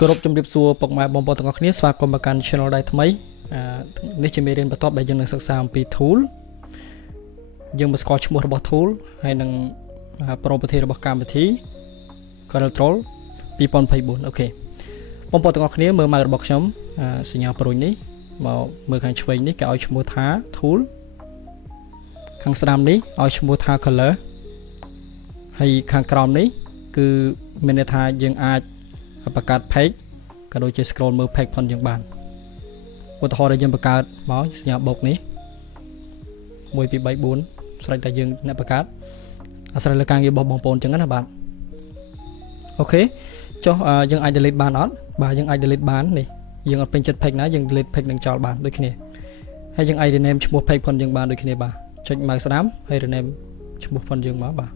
គោរពជំរាបសួរពុកម៉ែបងប្អូនទាំងអស់គ្នាស្វាគមន៍មកកាន់ Channel ដៃថ្មីនេះជាមេរៀនបន្ទាប់ដែលយើងនឹងសិក្សាអំពី tool យើងមកស្គាល់ឈ្មោះរបស់ tool ហើយនឹង property របស់កម្មវិធី Control 2024 អូខេបងប្អូនទាំងអស់គ្នាមើលម៉ៅរបស់ខ្ញុំសញ្ញាប្រួយនេះមកមើលខាងឆ្វេងនេះគេឲ្យឈ្មោះថា tool ខាងស្ដាំនេះឲ្យឈ្មោះថា color ហើយខាងក្រោមនេះគឺមានន័យថាយើងអាចបង្កើត page ក៏ដូចជា scroll មើល page ផងយើងបានឧទាហរណ៍ដែលយើងបង្កើតមកសញ្ញាបូកនេះ1 2 3 4ស្រេចតែយើងអ្នកបង្កើតអាស្រ័យលើការងាររបស់បងប្អូនអញ្ចឹងណាបាទអូខេចុះយើងអាច delete បានអត់បាទយើងអាច delete បាននេះយើងអត់ពេញចិត្ត page ណាយើង delete page នឹងចោលបានដូចគ្នាហើយយើងអាច rename ឈ្មោះ page ផងយើងបានដូចគ្នាបាទចុច mouse ស្ដាំហើយ rename ឈ្មោះផងយើងមកបាទ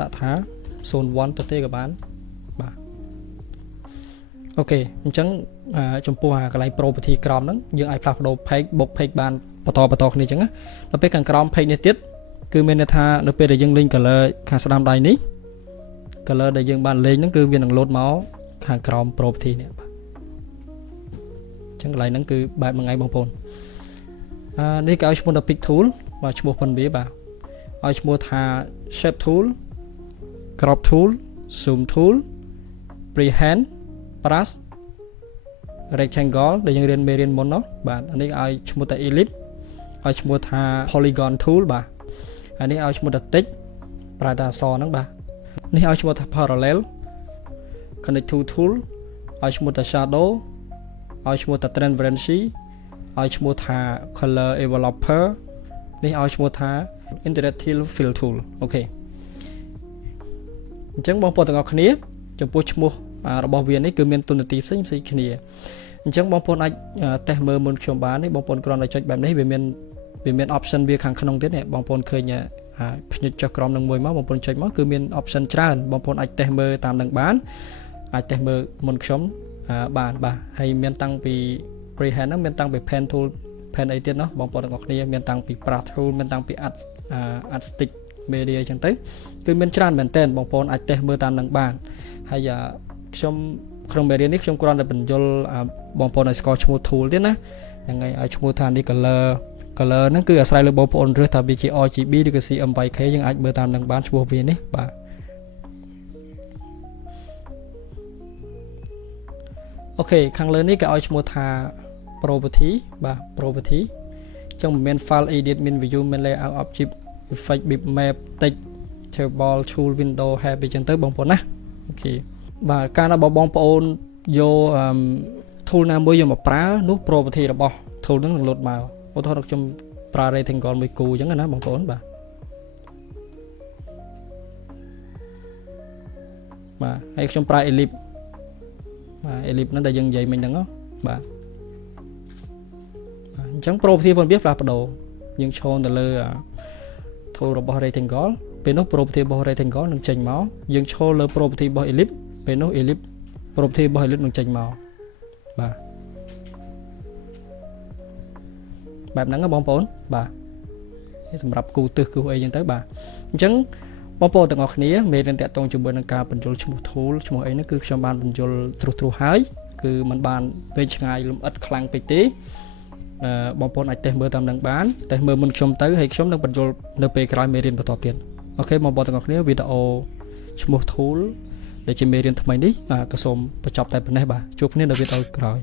ដាក់ថា01ទៅទេក៏បានបាទអូខេអញ្ចឹងចំពោះកន្លែង property ក្រោមហ្នឹងយើងអាចផ្លាស់ប្ដូរ page បុក page បានបន្តគ្នាអញ្ចឹងណាដល់ពេលខាងក្រោម page នេះទៀតគឺមានន័យថានៅពេលដែលយើងលេង color ខាងស្ដាំដៃនេះ color ដែលយើងបានលេងហ្នឹងគឺវានឹង load មកខាងក្រោម property នេះបាទអញ្ចឹងកន្លែងហ្នឹងគឺបែបមួយថ្ងៃបងប្អូននេះគេឲ្យឈ្មោះថា pick tool បាទឈ្មោះប៉ុនវាបាទឲ្យឈ្មោះថា shape tool crop tool zoom tool freehand brush rectangle ដែលយើងរៀនមេរៀនមុននោះបាទអានេះឲ្យឈ្មោះថា ellipse ឲ្យឈ្មោះថា polygon tool បាទអានេះឲ្យឈ្មោះថា tick ប្រើតែអក្សរហ្នឹងបាទនេះឲ្យឈ្មោះថា parallel connect to tool ឲ្យឈ្មោះថា shadow ឲ្យឈ្មោះថា transparency ឲ្យឈ្មោះថា color developer នេះឲ្យឈ្មោះថា interactive fill tool អូខេអញ្ចឹងបងប្អូនទាំងអស់គ្នាចំពោះឈ្មោះរបស់វានេះគឺមានទូនាទីផ្សេងគ្នាអញ្ចឹងបងប្អូនអាចតេស្តមើលមុនខ្ញុំបាននេះបងប្អូនគ្រាន់តែចុចបែបនេះវាមាន option វាខាងក្នុងទៀតនេះបងប្អូនឃើញភ្ញិចចុះក្រោមនឹងមួយមកបងប្អូនចុចមកគឺមាន option ច្រើនបងប្អូនអាចតេស្តមើលតាមនឹងបានអាចតេស្តមើលមុនខ្ញុំបានបាទហើយមានតាំងពី freehand ហ្នឹងមានតាំងពី pen tool pen អីទៀតណោះបងប្អូនទាំងអស់គ្នាមានតាំងពី brush tool មានតាំងពី add stick media អញ្ចឹងទៅគឺមានច្រើនមែនតើបងប្អូនអាចតេស្តមើលតាមនឹងបានហើយខ្ញុំក្នុងមេរៀននេះខ្ញុំគ្រាន់តែបញ្យល់បងប្អូនឲ្យស្គាល់ឈ្មោះ tool ទៀតណាហ្នឹងហើយឲ្យឈ្មោះថានេះ color ហ្នឹងគឺអាស្រ័យលើបងប្អូនរើសថាវាជា RGB ឬក៏ CMYK យើងអាចមើលតាមនឹងបានឈ្មោះវានេះបាទអូខេខាងលើនេះគេឲ្យឈ្មោះថា property បាទ property អញ្ចឹងមិនមែន file edit មាន view មាន layout object effect bitmap text table tool window have អញ្ចឹងទៅបងប្អូនណាអូខេបាទកាលណាបងប្អូនយក tool ណាមួយយកមកប្រើនោះ property របស់ tool ហ្នឹងនឹង load មកឧទាហរណ៍ខ្ញុំប្រើ rectangle មួយគូអញ្ចឹងណាបងប្អូនបាទហើយខ្ញុំប្រើ ellipse បាទ ellipse ហ្នឹងដែលយើងនិយាយមិញហ្នឹងបាទអញ្ចឹង property របស់វាផ្លាស់ប្ដូរយើងឈរទៅលើ tool របស់ rectangle ពេលនោះ property របស់ rectangle នឹងចេញមកយើងឈរលើ property របស់ ellipse ពេលនោះ ellipse property របស់ ellipse នឹងចេញមកបាទបែបហ្នឹងបងប្អូនបាទសម្រាប់គូទិសគូអីចឹងទៅបាទអញ្ចឹងបងប្អូនទាំងអស់គ្នាមេរៀនតាក់ទងជាមួយនឹងការបញ្យល់ឈ្មោះ tool ឈ្មោះអីហ្នឹងគឺខ្ញុំបានបញ្យល់ត្រួសហើយគឺมันបានវែងឆ្ងាយលំអិតខ្លាំងពេកទេបងប្អូនអាចតេស្តមើលតាមនឹងបានតេស្តមើលមុនខ្ញុំទៅហើយខ្ញុំនឹងបញ្យល់នៅពេលក្រោយមេរៀនបន្តទៀតអូខេបងប្អូនទាំងអស់គ្នាវីដេអូឈ្មោះ tool ដែលជាមេរៀនថ្មីនេះក៏សូមបញ្ចប់តែប៉ុណ្ណេះបាទជួបគ្នានៅវីដេអូក្រោយ